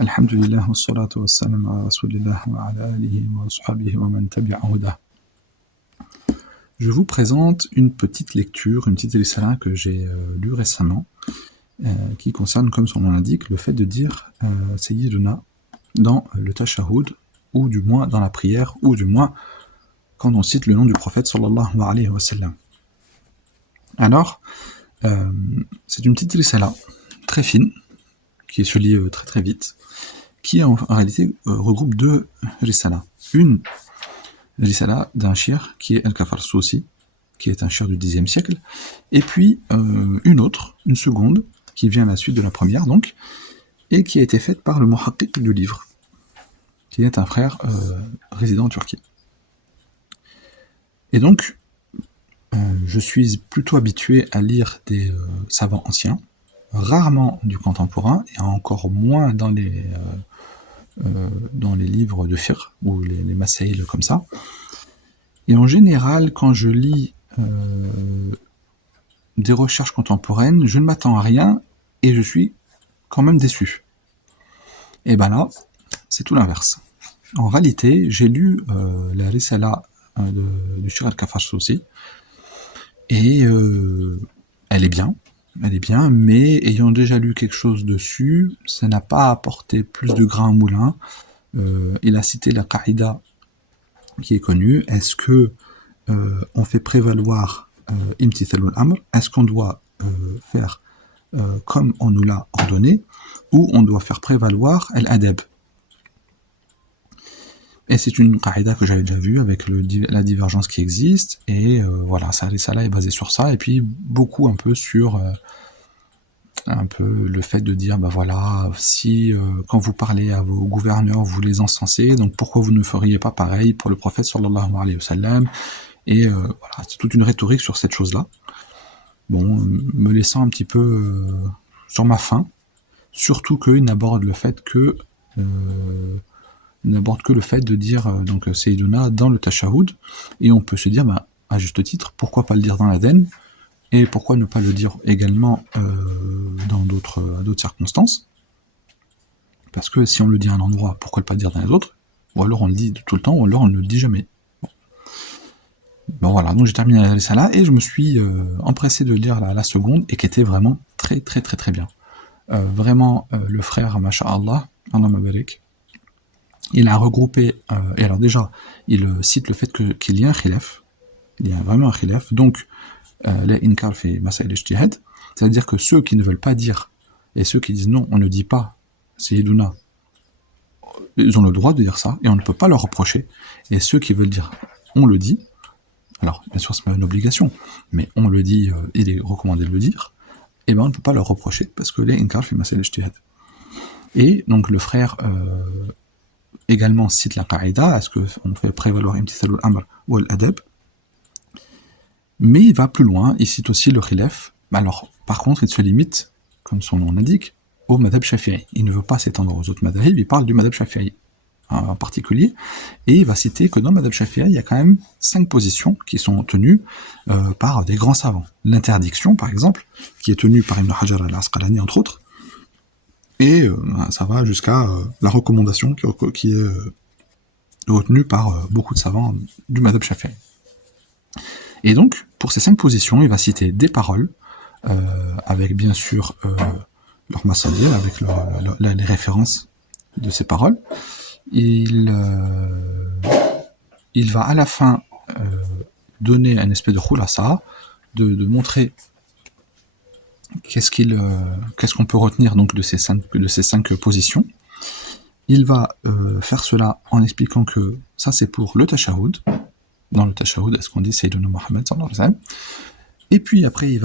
Alhamdulillah, wassalatu wassalamu ala rasulillah wa ala alihi wa sahbihi wa man tabi'a hudah. Je vous présente une petite lecture, une petite risala que j'ai lue récemment, qui concerne, comme son nom l'indique, le fait de dire Sayyiduna dans le tashahhud, ou du moins dans la prière, ou du moins quand on cite le nom du prophète sallallahu alayhi wa sallam. Alors, c'est une petite risala très fine, qui se lit très très vite, qui en réalité regroupe deux risalas. Une risala d'un shir qui est Al-Kafar Sousi, qui est un shir du Xe siècle, et puis une autre, une seconde, qui vient à la suite de la première, donc, et qui a été faite par le muhaqqiq du livre, qui est un frère résident en Turquie. Et donc, je suis plutôt habitué à lire des savants anciens, rarement du contemporain, et encore moins dans les livres de fiqh, ou les masaïl comme ça. Et en général, quand je lis des recherches contemporaines, je ne m'attends à rien, et je suis quand même déçu. Et ben là, c'est tout l'inverse. En réalité, j'ai lu la risala de Shir al-Kafar Sousi, et elle est bien, mais ayant déjà lu quelque chose dessus, ça n'a pas apporté plus de grain au moulin. Il a cité la qaïda qui est connue. Est-ce que on fait prévaloir imtithal al-amr? Est-ce qu'on doit faire comme on nous l'a ordonné, ou on doit faire prévaloir al-adab? Et c'est une qaïda que j'avais déjà vue avec la divergence qui existe, et voilà, ça là est basé sur ça, et puis beaucoup un peu sur un peu le fait de dire, bah voilà, si quand vous parlez à vos gouverneurs, vous les encensez, donc pourquoi vous ne feriez pas pareil pour le prophète sallallahu alayhi wa sallam? Et voilà, c'est toute une rhétorique sur cette chose-là. Bon, me laissant un petit peu sur ma faim, surtout qu'il n'aborde le fait que de dire donc Sayyiduna dans le tashahhud, et on peut se dire, bah, à juste titre, pourquoi pas le dire dans l'Aden, et pourquoi ne pas le dire également dans d'autres circonstances? Parce que si on le dit à un endroit, pourquoi ne pas le dire dans les autres? Ou alors on le dit tout le temps, ou alors on ne le dit jamais. Bon voilà, donc j'ai terminé ça là, et je me suis empressé de lire la seconde, et qui était vraiment très très très très bien. Vraiment, le frère, masha'Allah, Allah mabarik, il a regroupé, et alors déjà, il cite le fait qu'il y a un khilaf, il y a vraiment un khilaf, donc les inkar fi masail ijtihad, c'est-à-dire que ceux qui ne veulent pas dire, et ceux qui disent non, on ne dit pas Sayyiduna, ils ont le droit de dire ça, et on ne peut pas leur reprocher, et ceux qui veulent dire on le dit, alors bien sûr c'est pas une obligation, mais on le dit, il est recommandé de le dire, et ben on ne peut pas leur reprocher, parce que les inkar fi masail ijtihad. Et donc le frère également cite la qaïda, est-ce qu'on fait prévaloir imtithal al-amr ou al-adab? Mais il va plus loin, il cite aussi le khilaf. Alors, par contre, il se limite, comme son nom l'indique, au madhab shafi'i. Il ne veut pas s'étendre aux autres madhab, il parle du madhab shafi'i en particulier, et il va citer que dans le madhab shafi'i, il y a quand même 5 positions qui sont tenues par des grands savants. L'interdiction, par exemple, qui est tenue par Ibn Hajar al-Asqalani, entre autres, et ça va jusqu'à la recommandation qui est retenue par beaucoup de savants du madhab shafi'i. Et donc, pour ces 5 positions, il va citer des paroles, avec bien sûr leur masadir, avec les références de ces paroles. Il va à la fin donner un espèce de khulasa, de montrer qu'est-ce qu'on peut retenir donc de ces 5 positions. Il va faire cela en expliquant que ça c'est pour le tashahhud. Dans le tashahhud, est-ce qu'on dit Sayyiduna Muhammad sallallahu alayhi wa sallam? Et puis après, il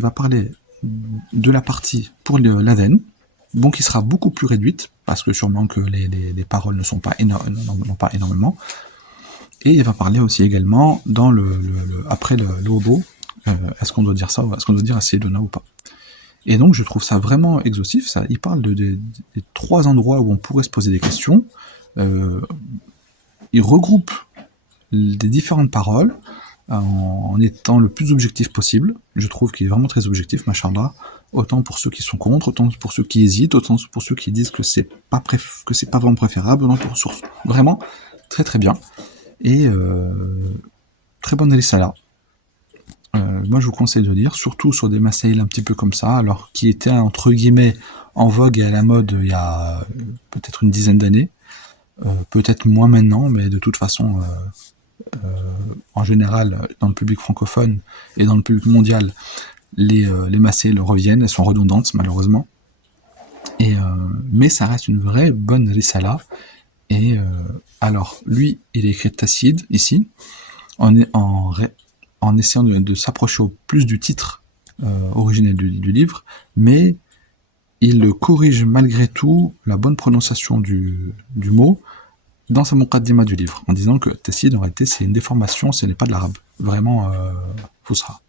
va parler de la partie pour l'adhan, bon, qui sera beaucoup plus réduite, parce que sûrement que les paroles ne sont pas énormément. Et il va parler aussi également dans après le wudu, est-ce qu'on doit dire ça, ou est-ce qu'on doit dire à Sayyiduna ou pas? Et donc je trouve ça vraiment exhaustif, ça. Il parle des 3 endroits où on pourrait se poser des questions. Il regroupe des différentes paroles en étant le plus objectif possible. Je trouve qu'il est vraiment très objectif, machallah. autant pour ceux qui sont contre, autant pour ceux qui hésitent, autant pour ceux qui disent que c'est pas vraiment préférable, autant pour source. Vraiment très très bien. Et très bonne risala. Moi je vous conseille de lire, surtout sur des masaïl un petit peu comme ça, alors qui étaient entre guillemets en vogue et à la mode il y a peut-être une dizaine d'années, peut-être moins maintenant, mais de toute façon, en général, dans le public francophone et dans le public mondial, les masaïl reviennent, elles sont redondantes malheureusement, mais ça reste une vraie bonne risala. Et alors lui, il écrit Tacide ici, en essayant de s'approcher au plus du titre originel du livre, mais il corrige malgré tout la bonne prononciation du mot dans sa muqaddima du livre, en disant que Tacide, en réalité, c'est une déformation, ce n'est pas de l'arabe. Vraiment, Fusra.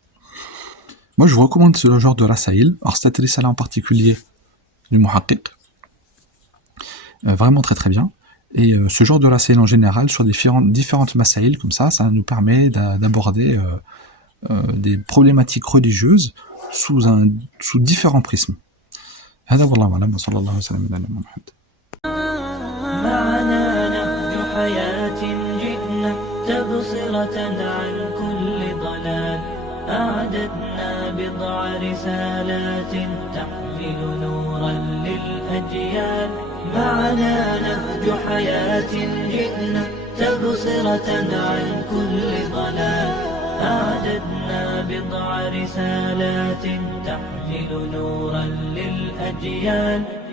Moi, je vous recommande ce genre de rasaïl, alors cette risala en particulier, du muhaqqiq, vraiment très très bien. Et ce genre de rasaïl en général, sur différentes masaïl, comme ça nous permet d'aborder des problématiques religieuses sous différents prismes. هذا والله أعلم وصلى الله وسلم على محمد. معنا نهج حياة جئنا تبصرة عن كل ضلال أعددنا بضع رسالات تحمل نورا للأجيال معنا نهج حياة جئنا تبصرة عن كل ضلال أعددنا بضع رسالات تحمل نورا للأجيال